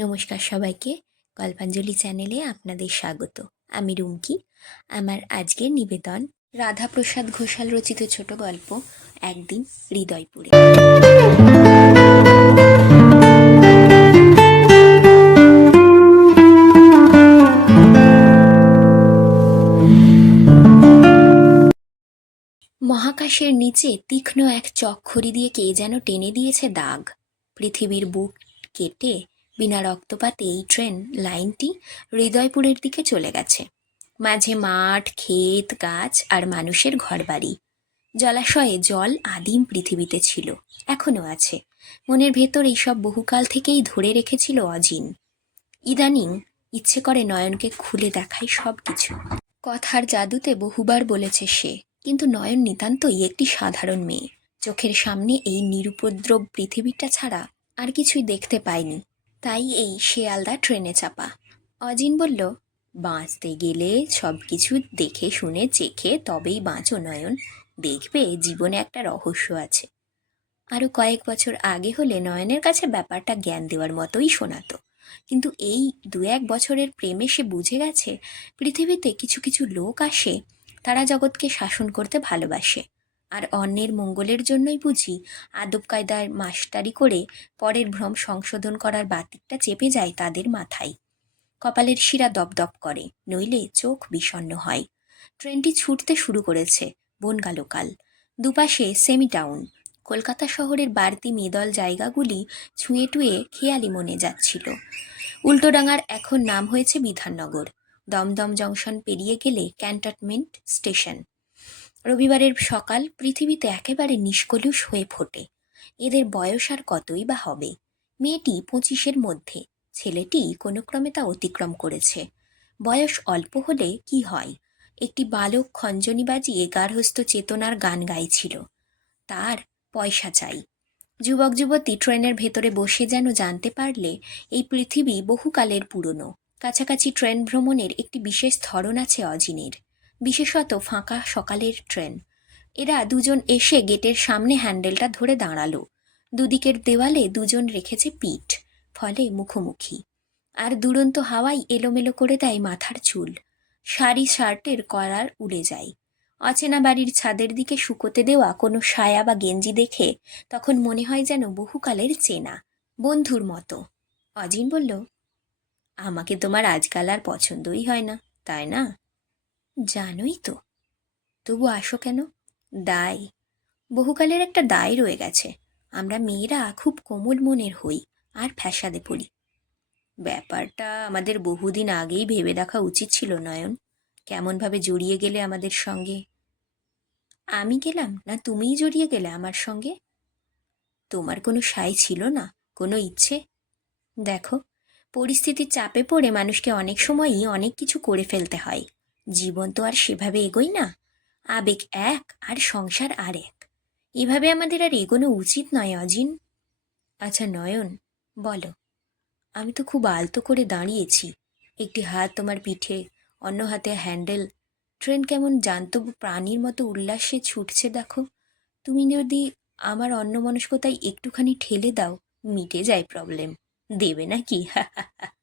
নমস্কার সবাইকে। গল্পাঞ্জলি চ্যানেলে আপনাদের স্বাগত। আমি রুমকি। আমার আজকের নিবেদন রাধাপ্রসাদ ঘোষাল রচিত ছোট গল্প, একদিন হৃদয়পুরে। মহাকাশের নিচে তীক্ষ্ণ এক চক্ষরি দিয়ে কে যেন টেনে দিয়েছে দাগ। পৃথিবীর বুক কেটে বিনা রক্তপাতে এই ট্রেন লাইনটি হৃদয়পুরের দিকে চলে গেছে। মাঝে মাঠ, ক্ষেত, গাছ আর মানুষের ঘরবাড়ি। জলাশয়ে জল আদিম পৃথিবীতে ছিল, এখনও আছে। মনের ভেতর এইসব বহুকাল থেকেই ধরে রেখেছিল অজিন। ইদানিং ইচ্ছে করে নয়নকে খুলে দেখাই সব কিছু। কথার জাদুতে বহুবার বলেছে সে, কিন্তু নয়ন নিতান্তই একটি সাধারণ মেয়ে। চোখের সামনে এই নিরুপদ্রব পৃথিবীটা ছাড়া আর কিছুই দেখতে পায়নি। তাই এই শেয়ালদা ট্রেনে চাপা। অজিন বলল, বাঁচতে গেলে সব কিছু দেখে শুনে চেখে তবেই বাঁচো, নয়ন। দেখবে জীবনে একটা রহস্য আছে। আরও কয়েক বছর আগে হলে নয়নের কাছে ব্যাপারটা জ্ঞান দেওয়ার মতোই শোনাতো। কিন্তু এই দু এক বছরের প্রেমে সে বুঝে গেছে, পৃথিবীতে কিছু কিছু লোক আসে, তারা জগৎকে শাসন করতে ভালোবাসে। আর অন্যের মঙ্গলের জন্যই বুঝি আদব কায়দায় মাস্টারি করে পরের ভ্রম সংশোধন করার বাতিকটা চেপে যায় তাদের মাথায়। কপালের শিরা দপদপ করে, নইলে চোখ বিষণ্ণ হয়। ট্রেনটি ছুটতে শুরু করেছে বনগালোকাল দুপাশে সেমি টাউন কলকাতা শহরের বাড়তি মেদল জায়গাগুলি ছুঁয়ে টুয়ে খেয়ালি মনে যাচ্ছিল। উল্টোডাঙার এখন নাম হয়েছে বিধাননগর। দমদম জংশন পেরিয়ে গেলে ক্যান্টনমেন্ট স্টেশন। রবিবারের সকাল পৃথিবীতে একেবারে নিষ্কলুষ হয়ে ফোটে। এদের বয়স আর কতই বা হবে? মেয়েটি পঁচিশের মধ্যে, ছেলেটি কোনো ক্রমে তা অতিক্রম করেছে। বয়স অল্প হলে কি হয়? একটি বালক খঞ্জনি বাজিয়ে গার্হস্থ চেতনার গান গাইছিল। তার পয়সা চাই। যুবক যুবতী ট্রেনের ভেতরে বসে যেন জানতে পারলে, এই পৃথিবী বহুকালের পুরনো। কাছাকাছি ট্রেন ভ্রমণের একটি বিশেষ ধরন আছে অজিনের। বিশেষত ফাঁকা সকালের ট্রেন। এরা দুজন এসে গেটের সামনে হ্যান্ডেলটা ধরে দাঁড়াল। দুদিকের দেওয়ালে দুজন রেখেছে পিঠ, ফলে মুখোমুখি। আর দুরন্ত হাওয়াই এলোমেলো করে দেয় মাথার চুল। শাড়ি শার্টের কলার উড়ে যায়। অচেনা বাড়ির ছাদের দিকে শুকোতে দেওয়া কোনো সায়া বা গেঞ্জি দেখে তখন মনে হয় যেন বহুকালের চেনা, বন্ধুর মতো। অজিন বলল, আমাকে তোমার আজকাল আর পছন্দই হয় না, তাই না? জানোই তো। তবু আসো কেন? দায় বহুকালের একটা দায় রয়ে গেছে। আমরা মেয়েরা খুব কোমল মনের হই আর ফ্যাসাদে পড়ি। ব্যাপারটা আমাদের বহুদিন আগেই ভেবে দেখা উচিত ছিল, নয়ন। কেমনভাবে জড়িয়ে গেলে আমাদের সঙ্গে? আমি গেলাম না তুমিই জড়িয়ে গেলে আমার সঙ্গে? তোমার কোনো সাই ছিল না? কোনো ইচ্ছে? দেখো, পরিস্থিতির চাপে পড়ে মানুষকে অনেক সময়ই অনেক কিছু করে ফেলতে হয়। জীবন তো আর সেভাবে এগোই না। আবেগ এক আর সংসার আর এক এভাবে আমাদের আর এগোনো উচিত নয়, অজিন। আচ্ছা নয়ন, বলো। আমি তো খুব আলতো করে দাঁড়িয়েছি। একটি হাত তোমার পিঠে, অন্য হাতে হ্যান্ডেল। ট্রেন কেমন জান্তব প্রাণীর মতো উল্লাসে ছুটছে, দেখো। তুমি যদি আমার অন্যমনস্কতায় একটুখানি ঠেলে দাও, মিটে যায় প্রবলেম দেবে নাকি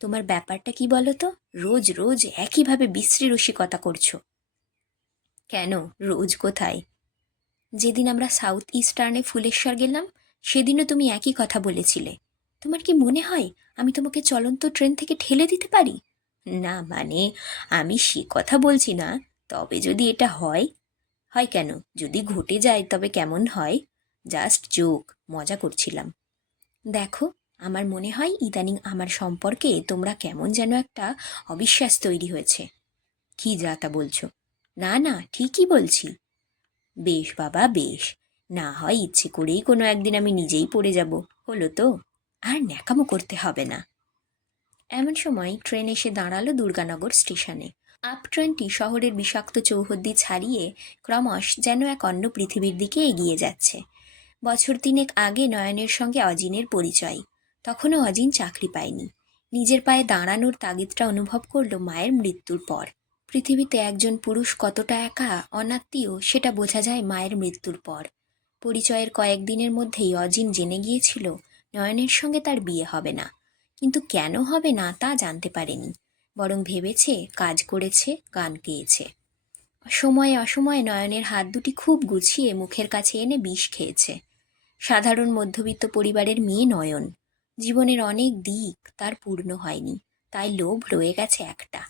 তোমার ব্যাপারটা কি বলো তো রোজ রোজ একইভাবে বিশ্রী রসিকতা করছ। কেন? রোজ কোথায়? যেদিন আমরা সাউথ ইস্টার্নে ফুলেশ্বর গেলাম, সেদিনও তুমি একই কথা বলেছিলে। তোমার কি মনে হয় আমি তোমাকে চলন্ত ট্রেন থেকে ঠেলে দিতে পারি? না মানে আমি সে কথা বলছি না, তবে যদি এটা হয়? হয় কেন? যদি ঘটে যায় তবে কেমন হয়? জাস্ট জোক মজা করছিলাম। দেখো আমার মনে হয় ইদানিং আমার সম্পর্কে তোমরা কেমন যেন একটা অবিশ্বাস তৈরি হয়েছে। কি যা তা বলছো? না না, ঠিকই বলছি। বেশ বাবা, বেশ। না হয় ইচ্ছে করেই কোনো একদিন আমি নিজেই পড়ে যাব, হলো তো? আর ন্যাকামো করতে হবে না। এমন সময় ট্রেন এসে দাঁড়াল দুর্গানগর স্টেশনে। আপ ট্রেনটি শহরের বিষাক্ত চৌহদ্দি ছাড়িয়ে ক্রমশ যেন এক অন্য পৃথিবীর দিকে এগিয়ে যাচ্ছে। বছর তিনেক আগে নয়নের সঙ্গে অজিনের পরিচয়। তখনও অজিন চাকরি পায়নি। নিজের পায়ে দাঁড়ানোর তাগিদটা অনুভব করল মায়ের মৃত্যুর পর। পৃথিবীতে একজন পুরুষ কতটা একা, অনাত্মীয়, সেটা বোঝা যায় মায়ের মৃত্যুর পর। পরিচয়ের কয়েকদিনের মধ্যেই অজিন জেনে গিয়েছিল, নয়নের সঙ্গে তার বিয়ে হবে না। কিন্তু কেন হবে না তা জানতে পারেনি। বরং ভেবেছে, কাজ করেছে, গান গেয়েছে। সময়ে অসময়ে নয়নের হাত দুটি খুব গুছিয়ে মুখের কাছে এনে বিষ খেয়েছে। সাধারণ মধ্যবিত্ত পরিবারের মেয়ে নয়ন। জীবনের অনেক দিক তার পূর্ণ হয়নি, তাই লোভ রয়ে গেছে একটা।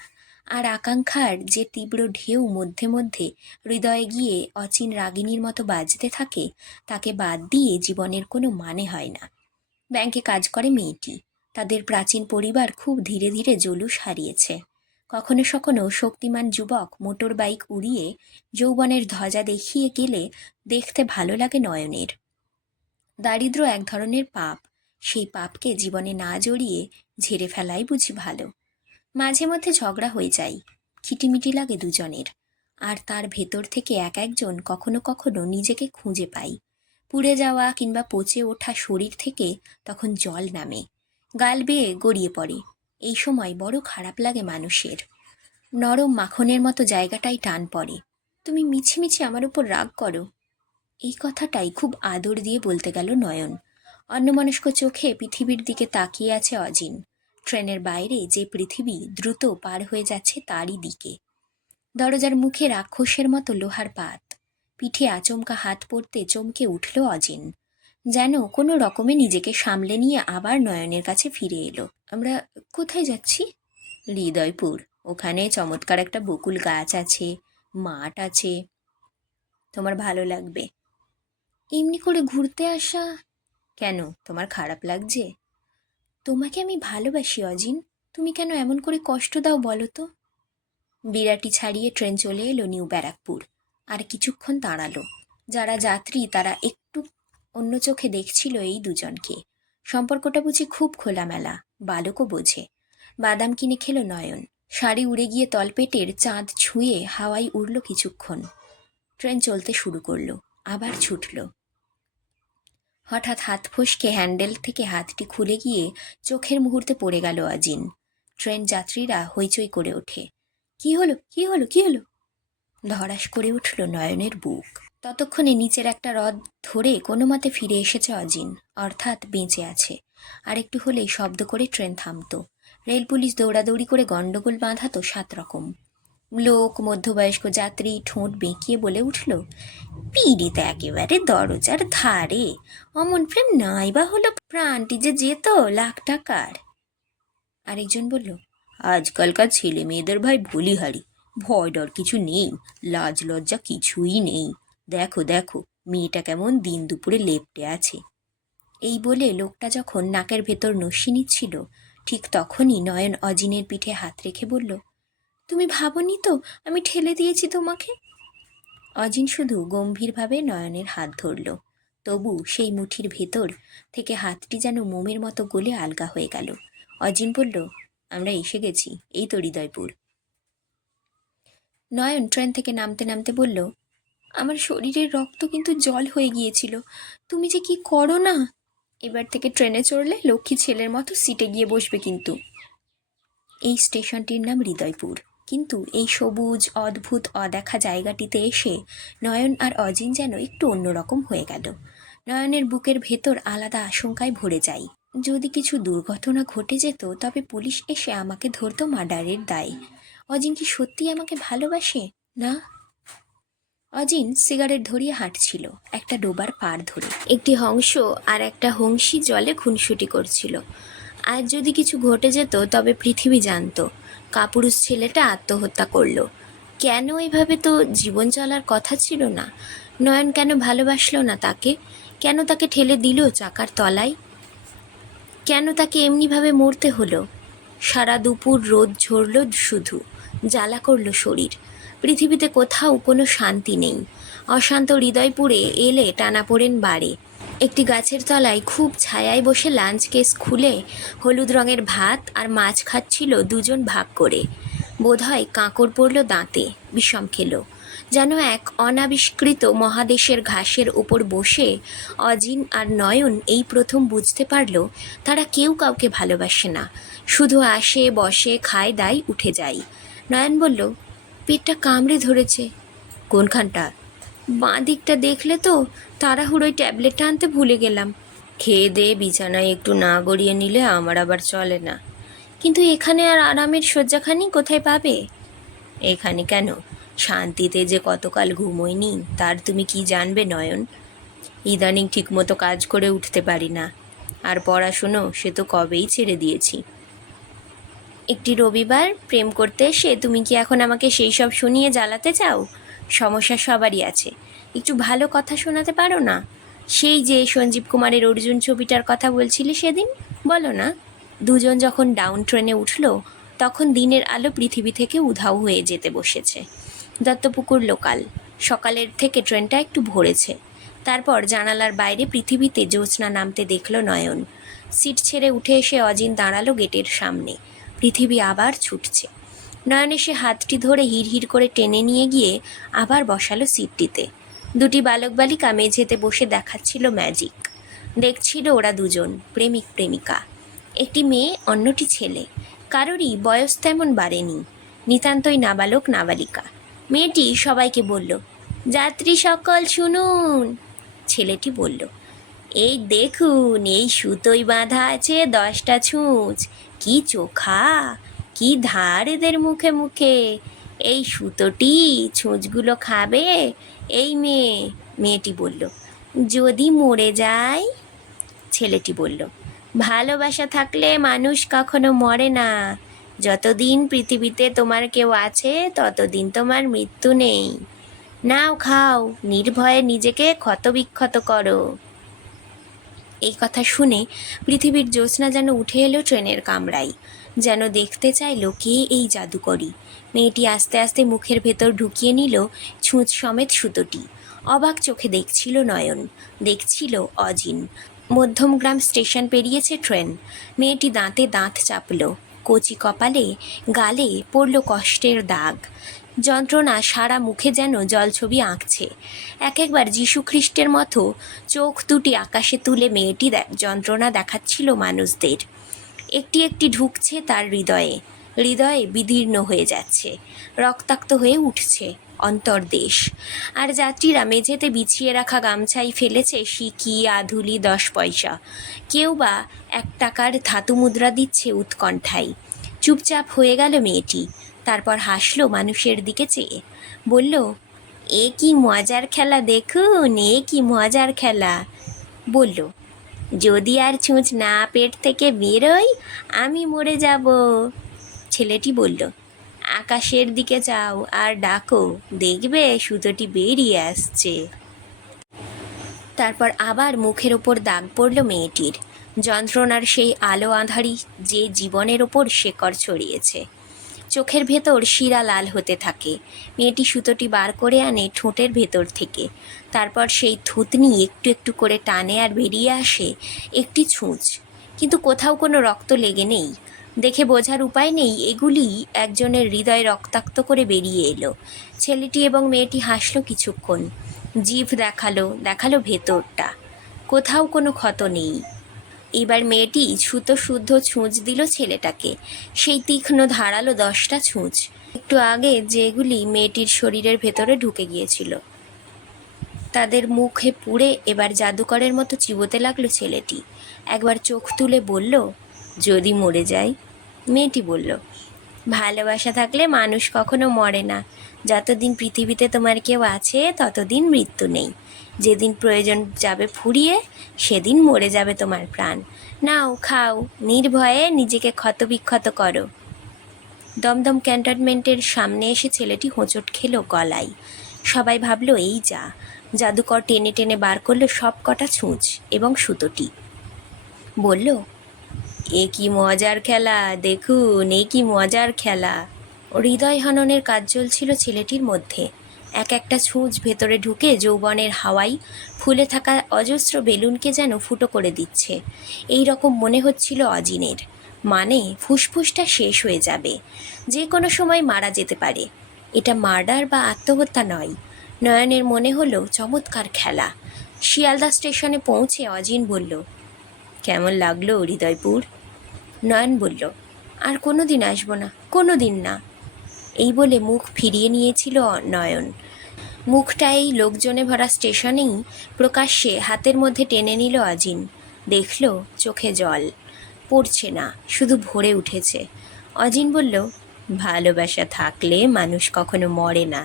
আর আকাঙ্ক্ষার যে তীব্র ঢেউ মধ্যে মধ্যে হৃদয়ে গিয়ে অচিন রাগিনীর মতো বাজতে থাকে, তাকে বাদ দিয়ে জীবনের কোনো মানে হয় না। ব্যাংকে কাজ করে মেয়েটি, তাদের প্রাচীন পরিবার খুব ধীরে ধীরে জলুস হারিয়েছে। কখনো সখনো শক্তিমান যুবক মোটর বাইক উড়িয়ে যৌবনের ধ্বজা দেখিয়ে গেলে দেখতে ভালো লাগে নয়নের। দারিদ্র এক ধরনের পাপ সেই পাপকে জীবনে না জড়িয়ে ঝেড়ে ফেলাই বুঝি ভালো। মাঝে মধ্যে ঝগড়া হয়ে যায়, খিটিমিটি লাগে দুজনের। আর তার ভেতর থেকে এক একজন কখনো কখনো নিজেকে খুঁজে পাই। পুড়ে যাওয়া কিংবা পচে ওঠা শরীর থেকে তখন জল নামে, গাল বেয়ে গড়িয়ে পড়ে। এই সময় বড় খারাপ লাগে মানুষের। নরম মাখনের মতো জায়গাটাই টান পড়ে। তুমি মিছিমিছি আমার উপর রাগ করো। এই কথাটাই খুব আদর দিয়ে বলতে গেল নয়ন। অন্যমনস্ক চোখে পৃথিবীর দিকে তাকিয়ে আছে অজিন। ট্রেনের বাইরে যে পৃথিবী দ্রুত পার হয়ে যাচ্ছে তারই দিকে। দরজার মুখে রাক্ষসের মতো লোহার পাত। পিঠে আচমকা হাত পড়তে চমকে উঠল অজিন। যেন কোনো রকমে নিজেকে সামলে নিয়ে আবার নয়নের কাছে ফিরে এলো। আমরা কোথায় যাচ্ছি? হৃদয়পুর। ওখানে চমৎকার একটা বকুল গাছ আছে, মাঠ আছে। তোমার ভালো লাগবে। এমনি করে ঘুরতে আসা কেন? তোমার খারাপ লাগছে? তোমাকে আমি ভালোবাসি, অজিন। তুমি কেন এমন করে কষ্ট দাও বলো তো? বিরাটি ছাড়িয়ে ট্রেন চলে এলো নিউ ব্যারাকপুর। আর কিছুক্ষণ দাঁড়াল। যারা যাত্রী, তারা একটু অন্য চোখে দেখছিল এই দুজনকে। সম্পর্কটা বুঝি খুব খোলামেলা, বালকও বোঝে। বাদাম কিনে খেলো নয়ন। শাড়ি উড়ে গিয়ে তলপেটের চাঁদ ছুঁয়ে হাওয়ায় উড়ল কিছুক্ষণ। ট্রেন চলতে শুরু করল, আবার ছুটল। হঠাৎ হাত ফসকে হ্যান্ডেল থেকে হাতটি খুলে গিয়ে চোখের মুহূর্তে পড়ে গেল আজিন। ট্রেন যাত্রীরা হইচই করে ওঠে। কি হলো? কি হলো? কি হলো? ধরাস করে উঠল নয়নের বুক। ততক্ষণে নিচের একটা রদ ধরে কোনো মতে ফিরে এসেছে অজিন অর্থাৎ বেঁচে আছে। আর একটু হলেই শব্দ করে ট্রেন থামতো। রেল পুলিশ দৌড়াদৌড়ি করে গন্ডগোল বাঁধাতো সাত রকম। লোক, মধ্যবয়স্ক যাত্রী, ঠোঁট বেঁকিয়ে বলে উঠল, পিড়িতে একেবারে দরজার ধারে। অমন প্রেম নাই বা হলো প্রাণটি যে যেত লাখ টাকার। আরেকজন বলল, আজকালকার ছেলে মেয়েদের ভাই ভুলিহারি ভয় ডর কিছু নেই, লাজ লজ্জা কিছুই নেই। দেখো দেখো, মেয়েটা কেমন দিন দুপুরে লেপটে আছে। এই বলে লোকটা যখন নাকের ভেতর নস্যি নিচ্ছিল ঠিক তখনই নয়ন অজিনের পিঠে হাত রেখে বলল তুমি ভাবনি তো? আমি ঠেলে দিয়েছি তোমাকে। অজিন শুধু গম্ভীরভাবে নয়নের হাত ধরল। তবু সেই মুঠির ভেতর থেকে হাতটি যেন মোমের মতো গলে আলগা হয়ে গেল। অজিন বলল, আমরা এসে গেছি, এই তো হৃদয়পুর। নয়ন ট্রেন থেকে নামতে নামতে বলল, আমার শরীরের রক্ত কিন্তু জল হয়ে গিয়েছিল। তুমি যে কি করো না? এবার থেকে ট্রেনে চড়লে লক্ষ্মী ছেলের মতো সিটে গিয়ে বসবে কিন্তু। এই স্টেশনটির নাম হৃদয়পুর। কিন্তু এই সবুজ, অদ্ভুত, অদেখা জায়গাটিতে এসে নয়ন আর অজিন যেন একটু অন্যরকম হয়ে গেল। নয়নের বুকের ভেতর আলাদা আশঙ্কায় ভরে যায় যদি কিছু দুর্ঘটনা ঘটে যেত, তবে পুলিশ এসে আমাকে ধরতো মার্ডারের দায়। অজিন কি সত্যি আমাকে ভালোবাসে? না। অজিন সিগারেট ধরিয়ে হাঁটছিল, একটা ডোবার পার ধরে। একটি হংস আর একটা হংসী জলে খুনসুটি করছিল। আজ যদি কিছু ঘটে যেত, তবে পৃথিবী জানতো। কাপুরুষ ছেলেটা আত্মহত্যা করল। কেন এভাবে তো জীবন চলার কথা ছিল না? নয়ন কেন ভালোবাসলো না তাকে? কেন তাকে ঠেলে দিল চাকার তলায়? কেন তাকে এমনিভাবে মরতে হলো? সারা দুপুর রোদ ঝরল শুধু, জ্বালা করল শরীর। পৃথিবীতে কোথাও কোনো শান্তি নেই। অশান্ত হৃদয়পুরে এলে টানাপোড়েন বাড়ে। একটি গাছের তলায় খুব ছায়ায় বসে লাঞ্চ কেস খুলে হলুদ রঙের ভাত আর মাছ খাচ্ছিল দুজন ভাগ করে। বোধহয় কাঁকড় পড়ল দাঁতে, বিষম খেলো। যেন এক অনাবিষ্কৃত মহাদেশের ঘাসের উপর বসে অজিন আর নয়ন এই প্রথম বুঝতে পারল, তারা কেউ কাউকে ভালোবাসে না। শুধু আসে, বসে, খায়, দায়, উঠে যায়। নয়ন বলল, পেটটা কামড়ে ধরেছে। কোনখানটা? বাঁ দিকটা দেখলে তো তাড়াহুড়োয় ট্যাবলেটটা আনতে ভুলে গেলাম। খেয়ে দিয়ে বিছানায় একটু না গড়িয়ে নিলে আমার আবার চলে না। কিন্তু এখানে আর আরামের শয্যাখানি কোথায় পাবে? এখানে কেন? শান্তিতে যে কতকাল ঘুমোয়নি তার তুমি কি জানবে, নয়ন? ইদানিং ঠিকমতো কাজ করে উঠতে পারি না। আর পড়াশুনো সে তো কবেই ছেড়ে দিয়েছি। একটি রবিবার প্রেম করতে এসে তুমি কি এখন আমাকে সেই সব শুনিয়ে জ্বালাতে চাও? সমস্যা সবারই আছে। একটু ভালো কথা শোনাতে পারো না? সেই যে সঞ্জীব কুমারের অর্জুন ছবিটার কথা বলছিলে সেদিন? বলো না। দুজন যখন ডাউন ট্রেনে উঠল, তখন দিনের আলো পৃথিবী থেকে উধাও হয়ে যেতে বসেছে। দত্তপুকুর লোকাল। সকালের থেকে ট্রেনটা একটু ভরেছে। তারপর জানালার বাইরে পৃথিবীতে জ্যোৎস্না নামতে দেখল নয়ন। সিট ছেড়ে উঠে এসে অজিন দাঁড়াল গেটের সামনে। পৃথিবী আবার ছুটছে। নয়ন এসে হাতটি ধরে হিড়হিড় করে টেনে নিয়ে গিয়ে আবার বসালো সিটটিতে। দুটি বালক বালিকা মেঝেতে বসে দেখাচ্ছিল ম্যাজিক দেখছিল ওরা দুজন, প্রেমিক প্রেমিকা। একটি মেয়ে, অন্যটি ছেলে। কারোরই বয়স তেমন বাড়েনি। নিতান্তই নাবালক নাবালিকা। মেয়েটি সবাইকে বলল, যাত্রী সকল শুনুন। ছেলেটি বলল, এই দেখুন, এই সুতোয় বাঁধা আছে দশটা ছুঁচ। কি চোখা! কি ধার এদের মুখে মুখে? এই সুতোটি ছোঁচগুলো খাবে? এই মেয়ে, মেয়েটি বলল, যদি মরে যায়? ছেলেটি বলল, ভালোবাসা থাকলে মানুষ কখনো মরে না। যতদিন পৃথিবীতে তোমার কেউ আছে, ততদিন তোমার মৃত্যু নেই। নাও খাও, নির্ভয়ে নিজেকে ক্ষতবিক্ষত করো। এই কথা শুনে পৃথিবীর জ্যোৎস্না যেন উঠে এলো ট্রেনের কামরায়। যেন দেখতে চাইল কে এই জাদুকরি। মেয়েটি আস্তে আস্তে মুখের ভেতর ঢুকিয়ে নিল ছুঁচ সমেত সুতোটি। অবাক চোখে দেখছিল নয়ন। দেখছিল অজিন। মধ্যমগ্রাম স্টেশন পেরিয়েছে ট্রেন। মেয়েটি দাঁতে দাঁত চাপল। কচি কপালে গালে পড়ল কষ্টের দাগ। যন্ত্রণা সারা মুখে যেন জলছবি আঁকছে। এক একবার যীশু খ্রিস্টের মতো চোখ দুটি আকাশে তুলে মেয়েটি যন্ত্রণা দেখাচ্ছিল মানুষদের। একটি একটি ঢুকছে তার হৃদয়ে। হৃদয়ে বিদীর্ণ হয়ে যাচ্ছে। রক্তাক্ত হয়ে উঠছে অন্তর্দেশ। আর যাত্রীরা মেঝেতে বিছিয়ে রাখা গামছাই ফেলেছে সিকি আধুলি দশ পয়সা। কেউ বা এক টাকার ধাতু মুদ্রা দিচ্ছে উৎকণ্ঠায়। চুপচাপ হয়ে গেল মেয়েটি। তারপর হাসলো মানুষের দিকে চেয়ে। বলল, এ কি মজার খেলা দেখুন, এ কি মজার খেলা? বলল যদি আর ছুঁচ না পেট থেকে বেরোই, আমি মরে যাব। ছেলেটি বলল, আকাশের দিকে যাও আর ডাকো, দেখবে সুতোটি বেরিয়ে আসছে। তারপর আবার মুখের ওপর দাগ পড়ল মেয়েটির। যন্ত্রণার সেই আলো আঁধারি যে জীবনের ওপর শেকড় ছড়িয়েছে। চোখের ভেতর শিরা লাল হতে থাকে। মেয়েটি সুতোটি বার করে আনে ঠোঁটের ভেতর থেকে। তারপর সেই থুতনি একটু একটু করে টানে আর বেরিয়ে আসে একটি ছুঁচ। কিন্তু কোথাও কোনো রক্ত লেগে নেই। দেখে বোঝার উপায় নেই, এগুলি একজনের হৃদয় রক্তাক্ত করে বেরিয়ে এলো। ছেলেটি এবং মেয়েটি হাসলো কিছুক্ষণ। জিভ দেখাল দেখাল ভেতরটা। কোথাও কোনো ক্ষত নেই। এবার মেয়েটি ছুতো শুদ্ধ ছুঁচ দিল ছেলেটাকে। সেই তীক্ষ্ণ ধারালো দশটা ছুঁচ। একটু আগে যেগুলি মেয়েটির শরীরের ভেতরে ঢুকে গিয়েছিল। তাদের মুখে পুড়ে এবার জাদুকরের মতো চিবোতে লাগল ছেলেটি। একবার চোখ তুলে বলল, যদি মরে যাই? মেয়েটি বলল, ভালোবাসা থাকলে মানুষ কখনো মরে না। যতদিন পৃথিবীতে তোমার কেউ আছে, ততদিন মৃত্যু নেই। যেদিন প্রয়োজন যাবে ফুরিয়ে, সেদিন মরে যাবে তোমার প্রাণ। নাও, খাও, নির্ভয়ে নিজেকে ক্ষতবিক্ষত করো। দমদম ক্যান্টনমেন্টের সামনে এসে ছেলেটি হোঁচট খেলো গলায়। সবাই ভাবলো, এই যা। জাদুকর টেনে টেনে বার করল সব কটা ছুঁচ এবং সুতোটি। বলল, এ কি মজার খেলা, দেখুন, এ কি মজার খেলা। হৃদয় হননের কাজ চলছিল ছেলেটির মধ্যে। এক একটা ছুঁচ ভেতরে ঢুকে যৌবনের হাওয়াই ফুলে থাকা অজস্র বেলুনকে যেন ফুটো করে দিচ্ছে। এই রকম মনে হচ্ছিল অজিনের মানে ফুসফুসটা শেষ হয়ে যাবে। যে কোনো সময় মারা যেতে পারে। এটা মার্ডার বা আত্মহত্যা নয়। নয়নের মনে হলো চমৎকার খেলা। শিয়ালদা স্টেশনে পৌঁছে অজিন বলল, কেমন লাগল হৃদয়পুর? নয়ন বলল, আর কোনো দিন আসব না কোনো দিন না। এই বলে মুখ ফিরিয়ে নিয়েছিল নয়ন। মুখটা এই লোকজনে ভরা স্টেশনেই প্রকাশ্যে হাতের মধ্যে টেনে নিল অজিন দেখল চোখে জল। পড়ছে না, শুধু ভরে উঠেছে। অজিন বলল, ভালোবাসা থাকলে মানুষ কখনো মরে না।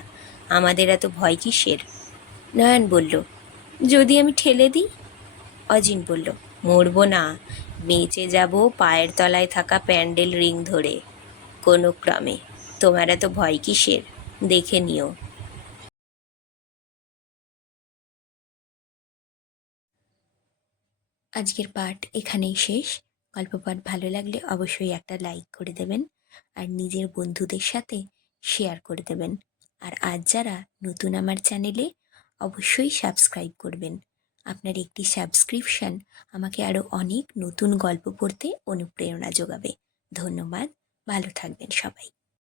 আমাদের এত ভয় কিসের? নয়ন বলল, যদি আমি ঠেলে দিই? অজিন বলল, মরবো না। বেঁচে যাব পায়ের তলায় থাকা প্যান্ডেল রিং ধরে, কোনো ক্রমে। তোমার এত ভয় কিসের? দেখে নিও। আজকের পাঠ এখানেই শেষ। গল্প পাঠ ভালো লাগলে অবশ্যই একটা লাইক করে দেবেন আর নিজের বন্ধুদের সাথে শেয়ার করে দেবেন। আর আজ যারা নতুন আমার চ্যানেলে, অবশ্যই সাবস্ক্রাইব করবেন। আপনার একটি সাবস্ক্রিপশন আমাকে আরও অনেক নতুন গল্প পড়তে অনুপ্রেরণা যোগাবে। ধন্যবাদ, ভালো থাকবেন সবাই।